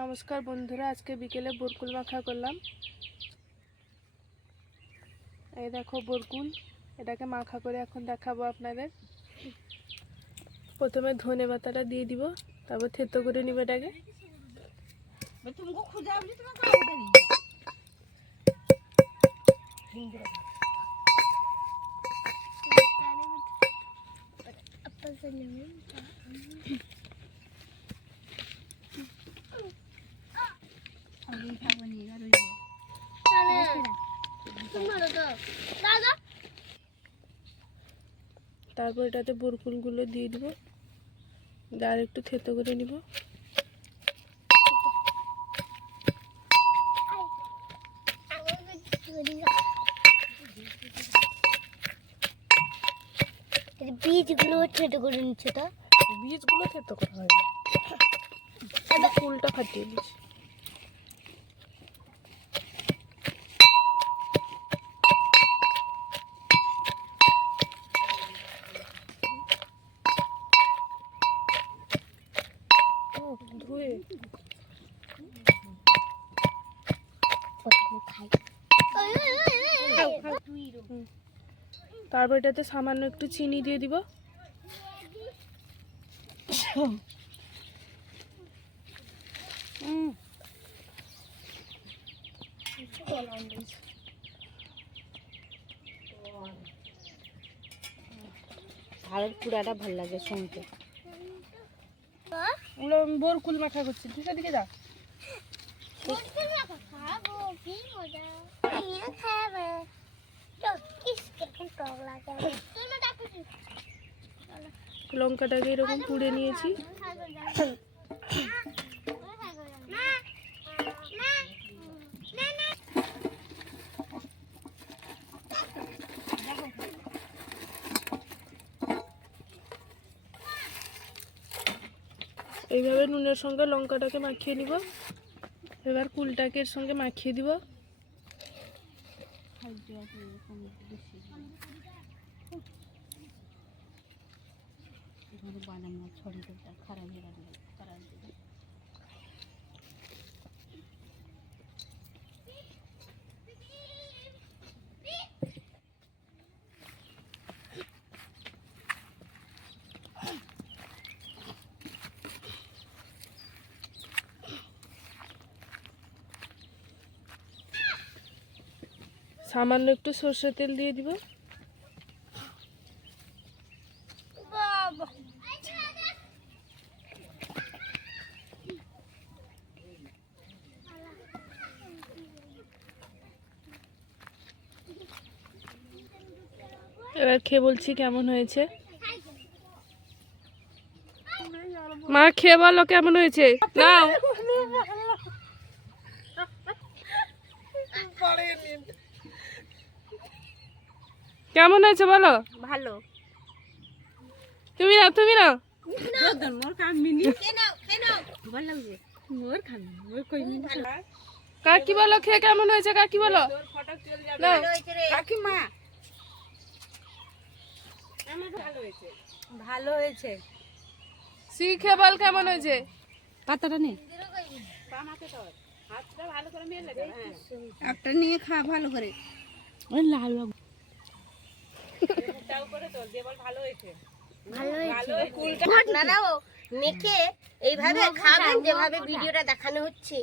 নমস্কার বন্ধুরা, আজকে বিকেলে বরকুল মাখা করলাম। এই দেখো বরকুল, এটাকে মাখা করে এখন দেখাবো আপনাদের। প্রথমে ধনে পাতাটা দিয়ে দিব, তারপর থেতো করে নিব এটাকে। তারপর এটাতে বরকুলগুলো দিয়ে দিব, আর একটু থেতো করে নিব। বীজগুলো থেতো করে নিচ্ছে, তো বীজগুলো থেতো করা হয় না, ফুলটা ফাটিয়ে দিচ্ছি। ধুয়ে তারপর এটাতে সামান্য একটু চিনি দিয়ে দিব। ঝালের পুরাটা ভালো লাগে শুনতে। বরকুল মাখা করছি, তুই সেদিকে যা। লঙ্কাটাকে এরকম পুড়ে নিয়েছি। এইভাবে নুনের সঙ্গে লঙ্কাটাকে মাখিয়ে নিব। এবার কুলটাকে এর সঙ্গে মাখিয়ে দিব। সামান্য একটু সরষের তেল দিয়ে দিব। এবার খেয়ে বলছি কেমন হয়েছে। মা খেয়ে বলো কেমন হয়েছে। নাও, কেমন হয়েছে বলো। ভালো। তুমি না, তুমি না। কাকি বলো খেয়ে কেমন হয়েছে, কাকি বলো। কাকিমা ভালো হয়েছে। শিখে বল কেমন হয়েছে। পাতাটা নেই, একটা নিয়ে খা ভালো করে। লাল আপনারাও মেখে এইভাবে খাবেন যেভাবে ভিডিওটা দেখানো হচ্ছে।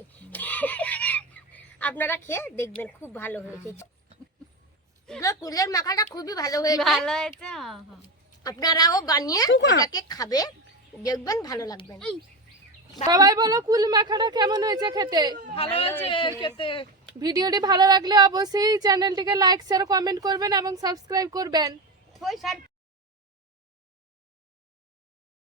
আপনারা খেয়ে দেখবেন, খুব ভালো হয়েছে। কুলের মাখাটা খুবই ভালো হয়েছে। আপনারাও বানিয়ে এটাকে খাবে, দেখবেন ভালো লাগবে। সবাই বলো কুল মাখাটা কেমন হয়েছে খেতে। ভালো হয়েছে খেতে। ভিডিওটি ভালো লাগলে অবশ্যই চ্যানেলটিকে লাইক শেয়ার কমেন্ট করবেন এবং সাবস্ক্রাইব করবেন।